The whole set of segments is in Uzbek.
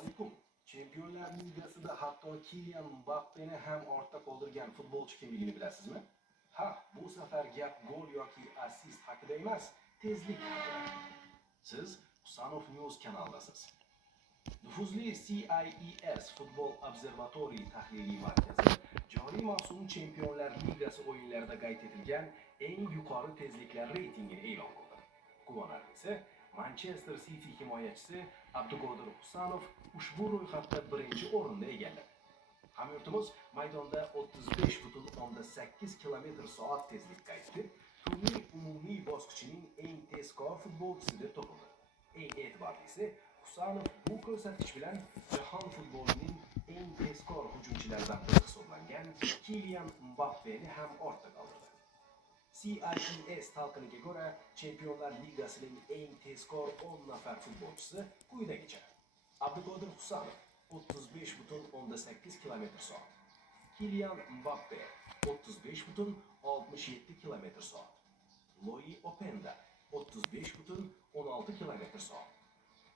alaykum. Chempionlar Ligasida hatto Kylian Mbappeni ham ortda qoldirgan futbolchi kimligini bilasizmi? Ha, bu safar gap gol yoki assist haqida emas, tezlik haqida. Siz Husanov News kanalidasiz. Nufuzli CIES Futbol Observatoriy tahliliy markazi joriy mavsum Chempionlar Ligasi o'yinlarida qayd etilgan eng yuqori tezliklar reytingini e'lon qildi. Quvonarlisi, Manchester City himoyachisi Abduqodir Husanov ushbu ro'yxatda birinchi o'rinni egalladi. Hamyurtimiz maydonda 35,8 km/soat tezlik qayd etib, turning umumiy bosqichining eng tezkor futbolchisi deb topildi. Eng e'tiborlisi, Husanov bu ko'rsatkich bilan jahon futbolining eng tezkor hujumchilaridan biri hisoblangan Kylian Mbappeni ham ortda qoldirdi. CIES talqiniga ko'ra, Chempionlar Ligasining eng tezkor 10 nafar futbolchisi quyidagicha: Abduqodir Husanov 35,8 km/soat, Kylian Mbappe 35,67 km/soat, Loyi Openda 35,16 km/soat,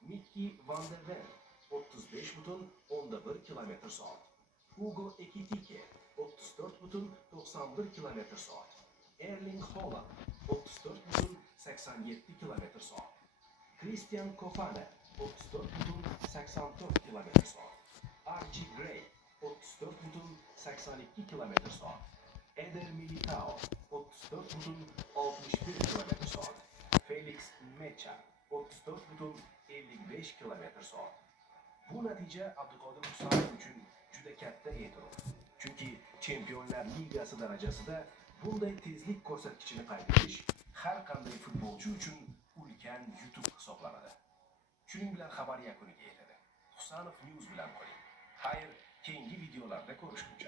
Mickey van der Ven 35,11 km/soat, Hugo Ekitike 34,91 km/soat, Erling Haaland 34,87 km/soat, Christian Kofane 34,84 km/soat, Archie Gray 34,82 km/soat, Eder Militao 34,61 km/soat, Felix Mecha 34,55 km/soat. Bu natija Abduqodir Husanov uchun juda katta e'tirof. Chunki Chempionlar Ligasi darajasida bunday tezlik ko'rsatkichini qayd etish har qanday futbolchi uchun ulkan yutuq hisoblanadi. Shuning bilan xabar yakuniga yetadi. Husanov News bilan qoling. Xayr, keyingi videolarda ko'rishguncha.